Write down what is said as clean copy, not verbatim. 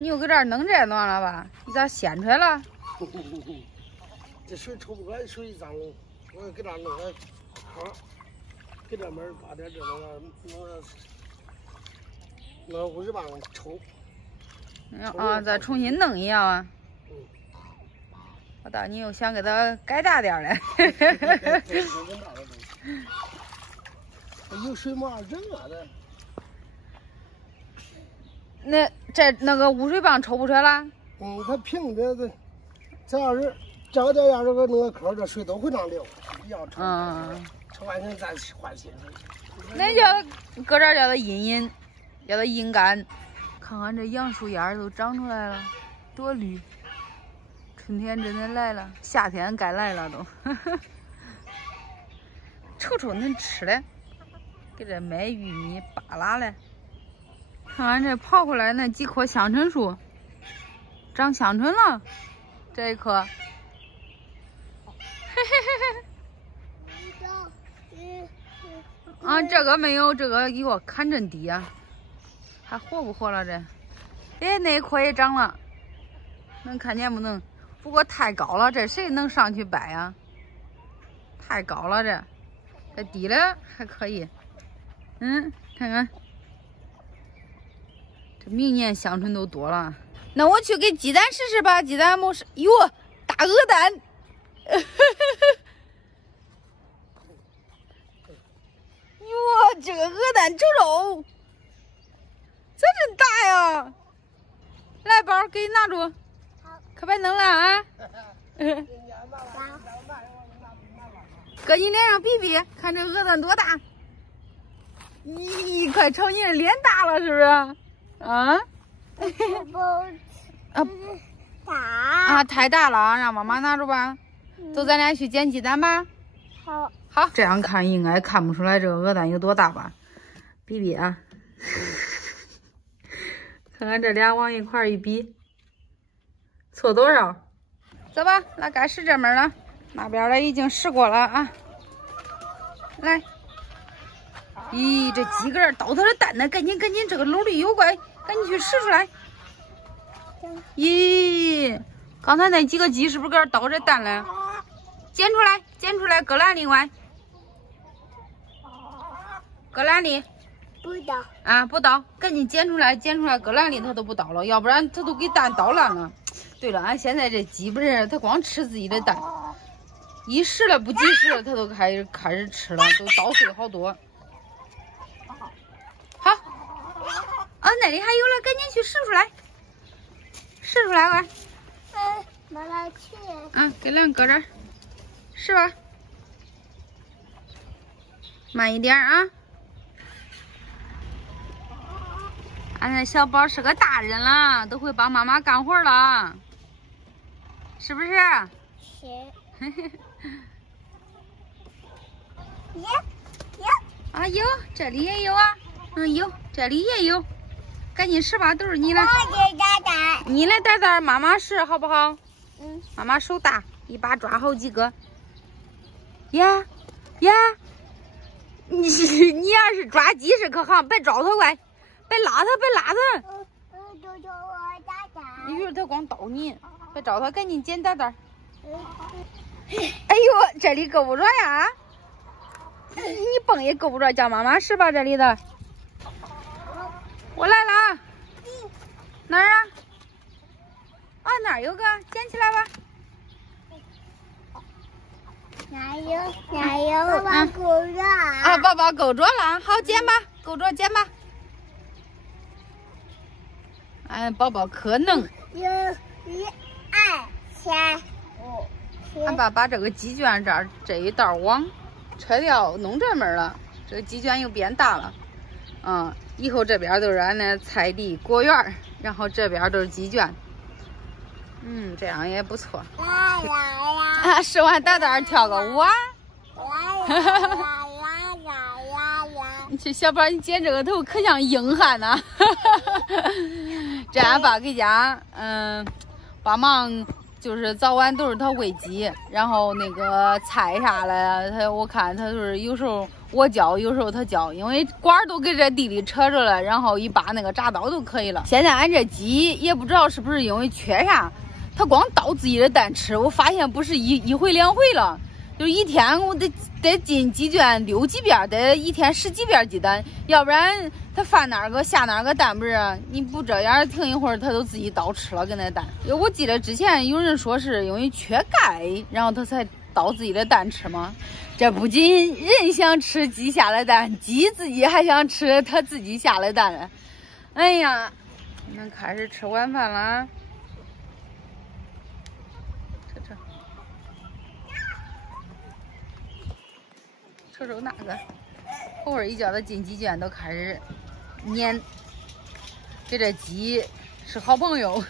你又搁这儿弄这暖了吧？你咋掀出来了？这水抽不开，水脏，我给它弄个好，给这门把点这弄50磅抽。啊，再重新弄一样啊。我当你又想给它改大点嘞。有水吗？人啊的。那个污水泵抽不出来了？它平的这要是这点要是个弄个坑，这水都会上流。要抽，抽完成再换新水。那叫搁这儿叫它阴，叫它阴干。看看这杨树芽都长出来了，多绿！春天真的来了，夏天该来了都。瞅瞅能吃嘞，给这卖玉米扒拉嘞。看看这刨回来那几棵香椿树，长香椿了，这一棵。啊，这个没有，这个哟看真低啊，还活不活了这？哎，那一棵也长了，能看见不能？不过太高了，这谁能上去掰呀？太高了这低了还可以。看看。这明年香椿都多了，那我去给鸡蛋试试吧。鸡蛋没试，哟，大鹅蛋，哟，这个鹅蛋瞅瞅，这真大呀！来，宝，给你拿住，可别弄了啊！搁你脸上比比，看这鹅蛋多大。咦，快瞅你的脸大了，是不是？啊，大太大了，让妈妈拿着吧。走，咱俩去捡鸡蛋吧。好，这样看应该看不出来这个鹅蛋有多大吧？比比啊，看看这俩往一块一比，错多少？走吧，那该试这门了。那边的已经试过了啊。来。咦，这鸡搁这倒它的蛋呢，赶紧，这个篓里有怪，赶紧去拾出来。咦，刚才那几个鸡是不是搁这倒这蛋了？捡出来，搁篮里外。搁篮里。不倒。啊，不倒，赶紧捡出来，搁篮里它都不倒了，要不然它都给蛋倒烂了。对了，俺现在这鸡不是它光吃自己的蛋，一时了不及时了，它都开始吃了，都捣碎好多。好，啊，那里还有了，赶紧去拾出来，快！妈妈去。啊，给咱搁这儿，是吧？慢一点啊！俺这小宝是个大人了，都会帮妈妈干活了，是不是？是。啊，有，这里也有啊。有，这里也有，赶紧拾吧，都是你的。你来带带，妈妈拾好不好？妈妈手大，一把抓好几个。呀，你要是抓鸡是可好，别招它乖，别拉它。一会儿它光叨你，别招它，赶紧捡蛋蛋。哎呦，这里够不着呀！你蹦也够不着，叫妈妈拾吧，这里的。我来了啊！哪儿啊？啊，那儿有个，捡起来吧。哪有？爸爸够着啊！宝宝够着了，好，捡吧，够着捡吧。哎，宝宝可能。1、2、3、4。俺爸把这个鸡圈这一道网拆掉，弄这门了，这个鸡圈又变大了。以后这边都是俺的菜地果园，然后这边都是鸡圈。这样也不错。啊，拾完蛋蛋跳个舞啊！这小宝，你剪这个头可像硬汉呐！这俺爸给家帮忙，就是早晚都是他喂鸡，然后那个菜啥的，我看他就是有时候我教，有时候他教，因为管都给这地里扯着了，然后一拔那个铡刀都可以了。现在俺这鸡也不知道是不是因为缺啥，它光倒自己的蛋吃，我发现不是一回两回了，就是一天我得进鸡圈6几遍，得一天10几遍鸡蛋，要不然它翻哪个下哪个蛋不是？你不这样停一会儿，它都自己倒吃了，跟那蛋。我记得之前有人说是因为缺钙，然后它才倒自己的蛋吃吗？这不仅人想吃鸡下的蛋，鸡自己还想吃它自己下的蛋。哎呀，那开始吃晚饭了。瞅那个，后会一觉的进鸡圈都开始撵，给这鸡是好朋友。